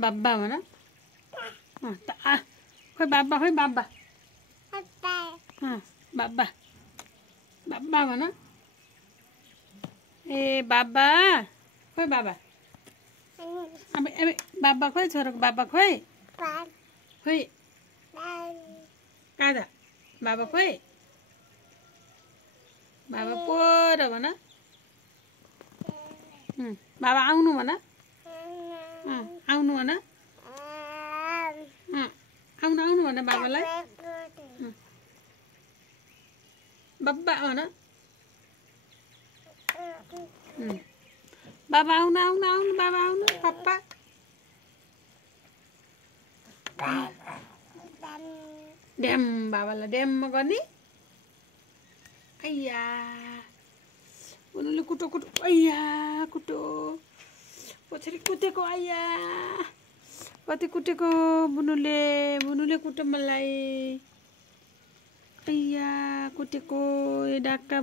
बाबा भन खोइ बाबा बाबा बाबा बाबा भन ए बाबा खोइ बाबा अब बाबा खोइ छोराको बाबा खोइ खोइ कहाँ त बाबा खोइ बाबा पोर भन बाबा आउनु भन आउनु भन आउनु आउनु भन बाबालाई बाबा भन बाबा आउनु आउनु आउनु बाबा आउनु पप्पा ड्याम बाबालाई ड्याममा गर्ने अय्या बुनुले कुटो कुटो अय्या कुटो पछाडि कुटेको अय्या कति कुटेको बुनुले कुटो मलाई अय्या कुटेको ए डाक्का